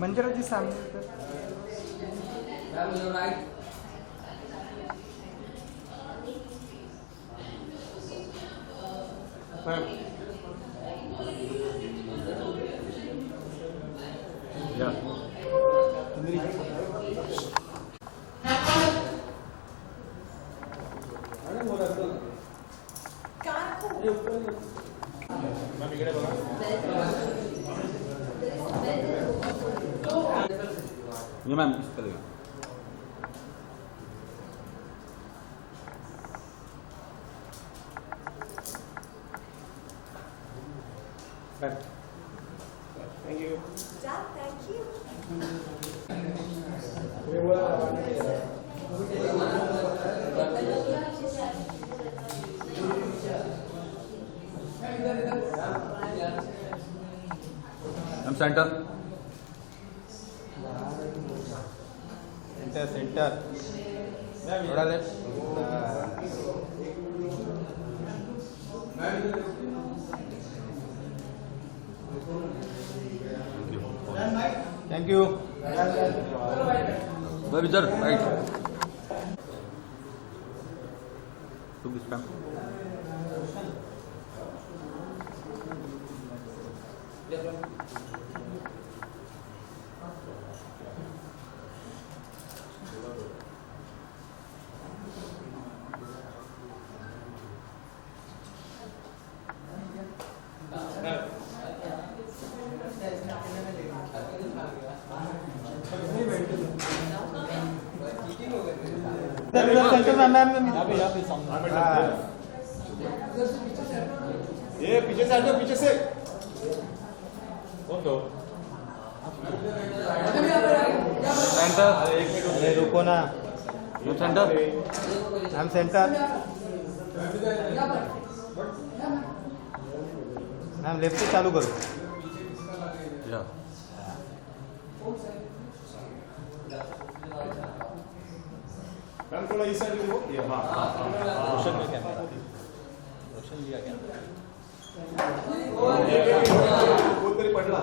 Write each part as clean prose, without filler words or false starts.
मंजरा जी सामने ये मैम इस तरह Thank you. Thank you. Ma'am centre centre थोड़ा लेफ्ट थैंक यू भाई इधर right to this ma'am centre ma'am ये पीछे से हटो, पीछे से कौन तो सेंटर अरे रुको ना ma'am centre ma'am centre ma'am left से चालू करो या मैम थोड़ा इस साइड को ये हां रोशन का कैमरा रोशन जी का कैमरा कोण तरी पडला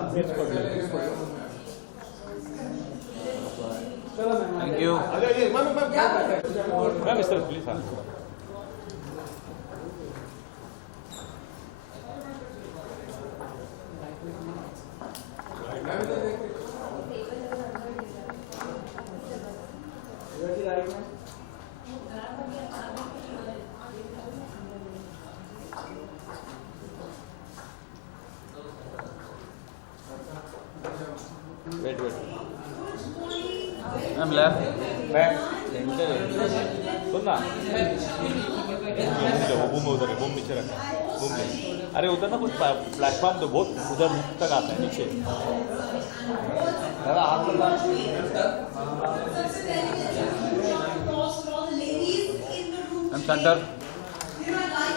थैंक यू अरे ये मैम इस तरफ प्लीज हाँ वेट मैम लेफ्ट सुन ना बूम उधर है बूम नीचे रखा बूम अरे उधर ना कुछ प्लेटफॉर्म तो बहुत उधर तक आता है नीचे ma'am centre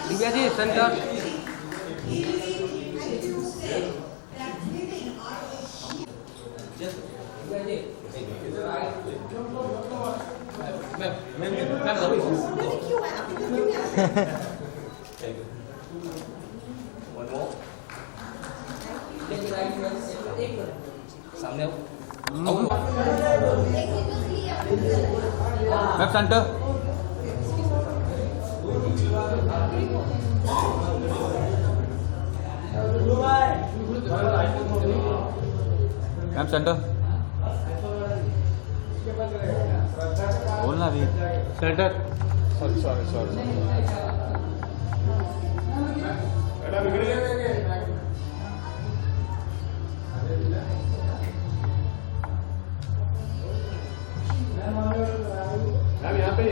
Divya ji centre सामने मैम सेंटर मैम सेंटर बोलना भी सेंटर सॉरी मैडम इकडे मैम यहाँ पे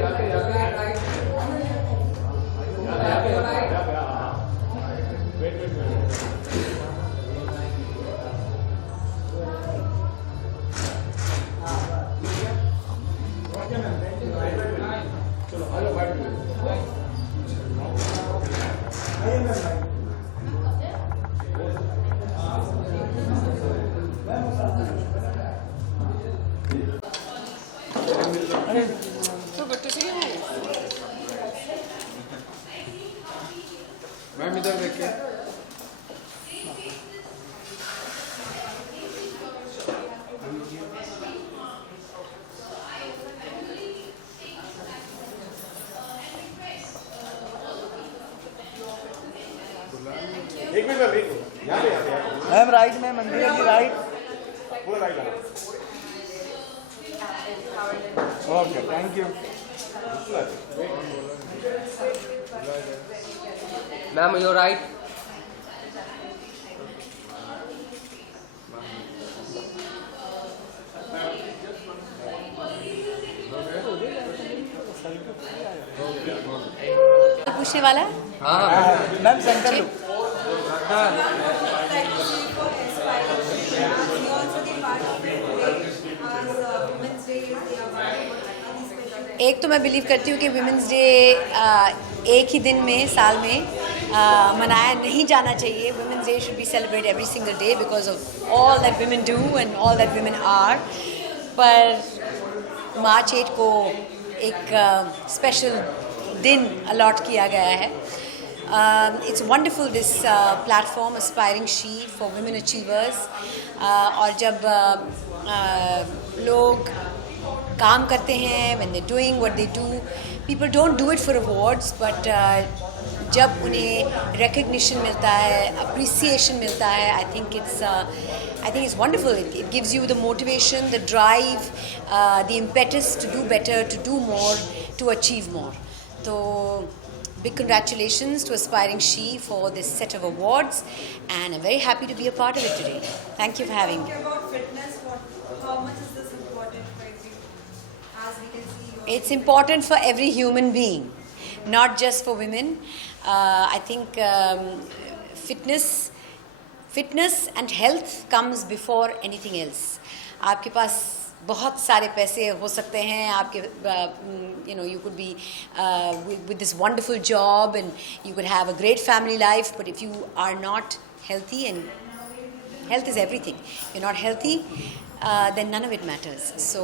मैम इधर देखिए. एक मिनट मैम, यहाँ पे मैम राइट में मंदिर की राइट. पूरा राइट आना. Okay, thank you. Ma'am, you're right. पूछने वाला है? हाँ. Ma'am centre look. एक तो मैं बिलीव करती हूँ कि वुमेंस डे एक ही दिन में साल में मनाया नहीं जाना चाहिए. Women's day should be celebrate every single day because of all that women do and all that women are. पर मार्च 8 को एक स्पेशल दिन अलॉट किया गया है. It's wonderful this platform Aspiring She for women achievers. और जब लोग काम करते हैं, when they're doing what they do, people don't do it for awards, but जब उन्हें recognition मिलता है, appreciation मिलता है, I think it's wonderful. It gives you the motivation, the drive, the impetus to do better, to do more, to achieve more. So big congratulations to Aspiring She for this set of awards, and I'm very happy to be a part of it today. Thank you for having me. About fitness, how much is this important for you? As we can see, It's important for every human being, not just for women. I think fitness and health comes before anything else. आपके पास बहुत सारे पैसे हो सकते हैं, आपके you could be with this wonderful job and you could have a great family life, but if you are not healthy, and health is everything, you're not healthy, then none of it matters. So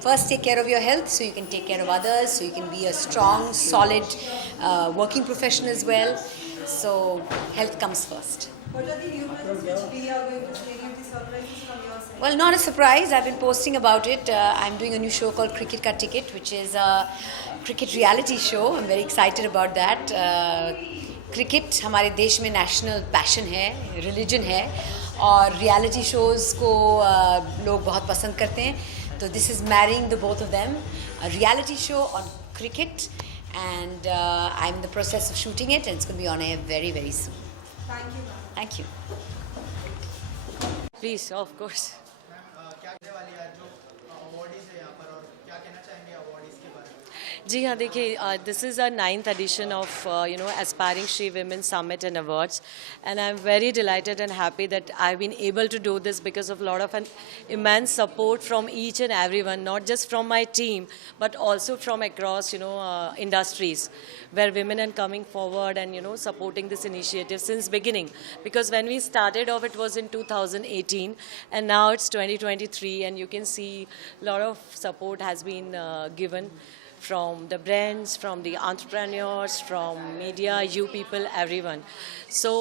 first take care of your health so you can take care of others, so you can be a strong, solid working professional as well. So health comes first. what are the humans which we are going to share you the surprises from your side? Well, not a surprise. I've been posting about it. I'm doing a new show called Cricket Ka Ticket, which is a cricket reality show. I'm very excited about that. Cricket हमारे देश में national passion है, religion है, और reality shows को लोग बहुत पसंद करते हैं. तो this is marrying the both of them, a reality show on cricket, and I'm in the process of shooting it, and it's going to be on air very, very soon. Thank you, ma'am. Thank you. Please, of course. क्या कहने वाली है जो awardees है यहाँ पर, और क्या कहना चाहेंगे अवार्डीज के बारे में? जी हाँ, देखिए, this is a 9th edition of Aspiring She Women Summit and Awards, and I'm very delighted and happy that I've been able to do this because of a lot of an immense support from each and everyone, not just from my team but also from across industries where women are coming forward and supporting this initiative since beginning, because when we started off it was in 2018 and now it's 2023, and you can see a lot of support has been given from the brands, from the entrepreneurs, from media, you people, everyone. So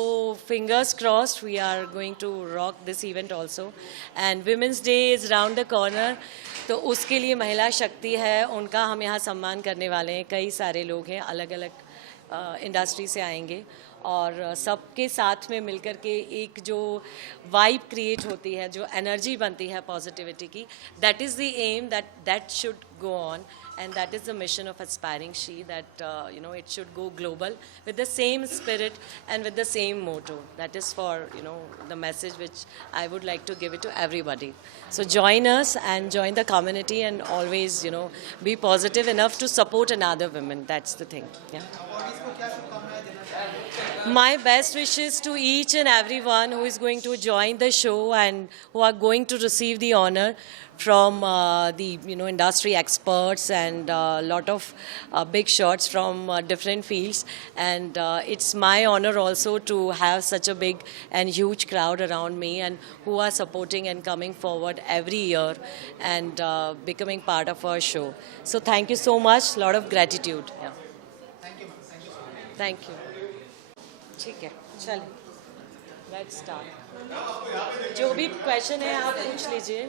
fingers crossed, we are going to rock this event also. And Women's Day is round the corner. तो उसके लिए महिला शक्ति है, उनका हम यहाँ सम्मान करने वाले हैं. कई सारे लोग हैं, अलग अलग इंडस्ट्री से आएंगे, और सबके साथ में मिलकर के एक जो वाइब क्रिएट होती है, जो एनर्जी बनती है पॉजिटिविटी की, that is the aim that should go on. And that is the mission of Aspiring She, that it should go global with the same spirit and with the same motto. That is for the message which I would like to give it to everybody. So join us and join the community, and always be positive enough to support another woman. That's the thing. Yeah. My best wishes to each and everyone who is going to join the show and who are going to receive the honor from the industry experts and a lot of big shots from different fields, and it's my honor also to have such a big and huge crowd around me and who are supporting and coming forward every year and becoming part of our show. So thank you so much, lot of gratitude. Yeah. Thank you, ma'am. Thank you so much. Thank you. ठीक है, चलिए let's start. जो भी question है आप पूछ लीजिए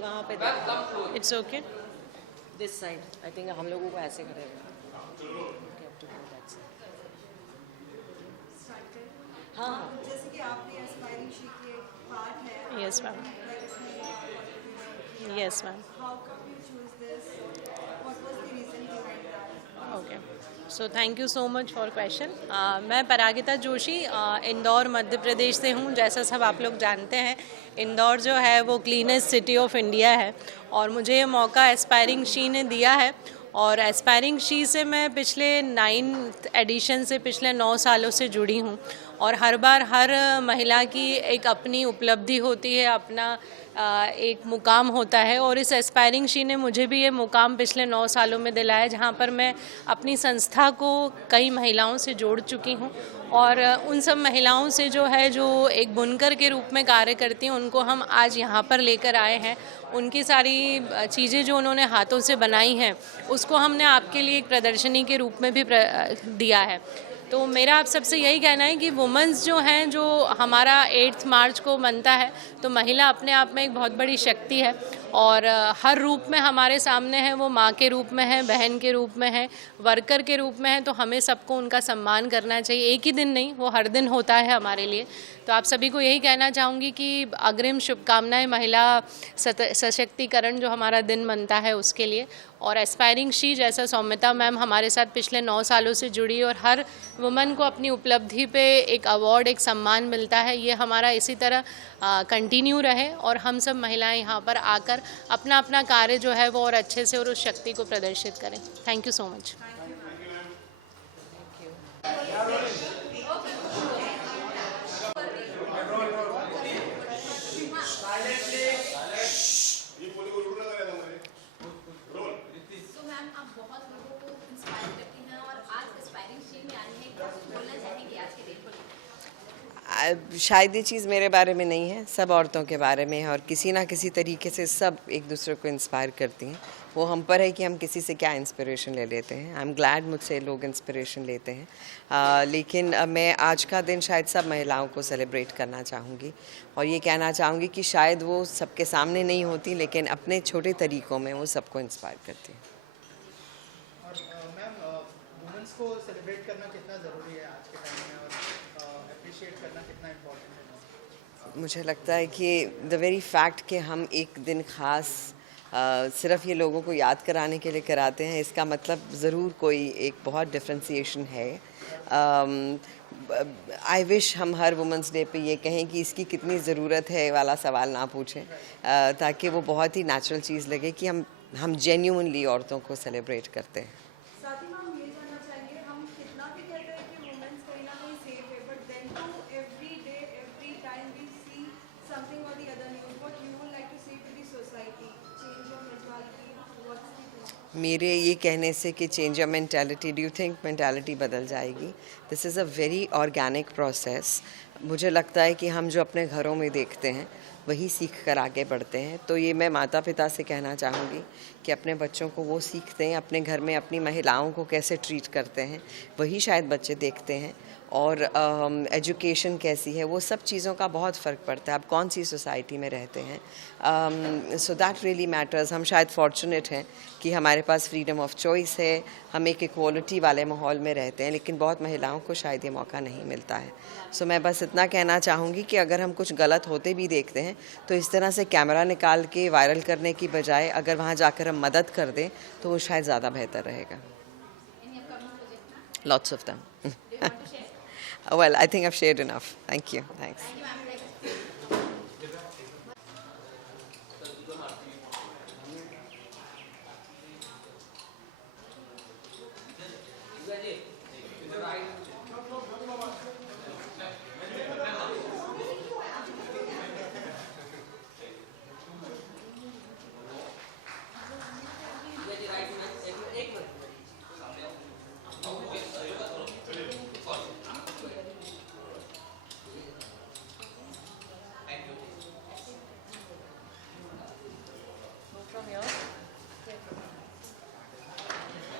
वहाँ पे। It's okay, this side I think हम लोगों को ऐसे करेगा। हाँ हाँ, जैसे कि आपने एस्पायरिंग शी की एक पार्ट है, यस मैम, इसमें yes ma'am, how come you choose this, what was the reason behind that? Okay. So thank you so much for question. मैं परागिता जोशी इंदौर मध्य प्रदेश से हूँ। जैसा सब आप लोग जानते हैं, इंदौर जो है वो क्लीनेस्ट सिटी ऑफ इंडिया है और मुझे ये मौका एस्पायरिंग शी ने दिया है। और एस्पायरिंग शी से मैं पिछले 9th एडिशन से पिछले 9 सालों से जुड़ी हूँ और हर बार हर महिला की एक अपनी उपलब्धि होती है, अपना एक मुकाम होता है और इस एस्पायरिंग शी ने मुझे भी ये मुकाम पिछले 9 सालों में दिलाया, जहाँ पर मैं अपनी संस्था को कई महिलाओं से जोड़ चुकी हूँ और उन सब महिलाओं से जो है जो एक बुनकर के रूप में कार्य करती हैं उनको हम आज यहाँ पर लेकर आए हैं। उनकी सारी चीज़ें जो उन्होंने हाथों से बनाई हैं उसको हमने आपके लिए एक प्रदर्शनी के रूप में भी दिया है। तो मेरा आप सबसे यही कहना है कि वुमेंस जो हैं, जो हमारा 8 मार्च को बनता है, तो महिला अपने आप में एक बहुत बड़ी शक्ति है और हर रूप में हमारे सामने है। वो माँ के रूप में है, बहन के रूप में है, वर्कर के रूप में है, तो हमें सबको उनका सम्मान करना चाहिए। एक ही दिन नहीं, वो हर दिन होता है हमारे लिए। तो आप सभी को यही कहना चाहूँगी कि अग्रिम शुभकामनाएं महिला सशक्तिकरण जो हमारा दिन बनता है उसके लिए। और एस्पायरिंग शी जैसा सौम्यता मैम हमारे साथ पिछले 9 सालों से जुड़ी और हर वुमन को अपनी उपलब्धि पे एक अवार्ड, एक सम्मान मिलता है। ये हमारा इसी तरह कंटिन्यू रहे और हम सब महिलाएं यहाँ पर आकर अपना अपना कार्य जो है वो और अच्छे से और उस शक्ति को प्रदर्शित करें। Thank you so much. तो मैम आप बहुत लोगों को इंस्पायर करती हैं और आज एस्पायरिंग शी में आई हैं, क्या कुछ बोलना चाहेंगी आज के दिन को? शायद ये चीज़ मेरे बारे में नहीं है, सब औरतों के बारे में है और किसी ना किसी तरीके से सब एक दूसरे को इंस्पायर करती हैं। वो हम पर है कि हम किसी से क्या इंस्पिरेशन ले लेते हैं। आई एम ग्लैड मुझसे लोग इंस्पिरेशन लेते हैं, लेकिन मैं आज का दिन शायद सब महिलाओं को सेलिब्रेट करना चाहूँगी और ये कहना चाहूँगी कि शायद वो सबके सामने नहीं होती, लेकिन अपने छोटे तरीक़ों में वो सबको इंस्पायर करती हैं। और मैम, वुमेंस को सेलिब्रेट करना कितना ज़रूरी है आज के टाइम में और अप्रिशिएट करना कितना इम्पोर्टेंट है? मुझे लगता है कि द वेरी फैक्ट कि हम एक दिन ख़ास सिर्फ ये लोगों को याद कराने के लिए कराते हैं, इसका मतलब ज़रूर कोई एक बहुत डिफ्रेंसिएशन है। आई विश हम हर वुमेंस डे पे ये कहें कि इसकी कितनी ज़रूरत है वाला सवाल ना पूछें, ताकि वो बहुत ही नेचुरल चीज़ लगे कि हम जेन्युइनली औरतों को सेलिब्रेट करते हैं। साथ ही में हम ये जानना चाहेंगे, हम कितना भी कहते हैं कि वुमेन्स कहीं ना कहीं सेफ है, but then to every day every time we see something और the other news, what you would like to say to the society, change of mentality, what's the मेरे ये कहने से कि change of mentality, do you think mentality बदल जाएगी? This is a very organic process. मुझे लगता है कि हम जो अपने घरों में देखते हैं वही सीख कर आगे बढ़ते हैं। तो ये मैं माता पिता से कहना चाहूँगी कि अपने बच्चों को वो सीखते हैं, अपने घर में अपनी महिलाओं को कैसे ट्रीट करते हैं वही शायद बच्चे देखते हैं। और एजुकेशन कैसी है, वो सब चीज़ों का बहुत फ़र्क पड़ता है। आप कौन सी सोसाइटी में रहते हैं, सो दैट रियली मैटर्स। हम शायद फॉर्चुनेट हैं कि हमारे पास फ्रीडम ऑफ चॉइस है, हम एक इक्वलिटी वाले माहौल में रहते हैं, लेकिन बहुत महिलाओं को शायद ये मौका नहीं मिलता है। सो मैं बस इतना कहना चाहूँगी कि अगर हम कुछ गलत होते भी देखते हैं तो इस तरह से कैमरा निकाल के वायरल करने की बजाय अगर वहाँ जाकर हम मदद कर दें तो वो शायद ज़्यादा बेहतर रहेगा। Lots of them. Well, I think I've shared enough. Thank you. Thanks.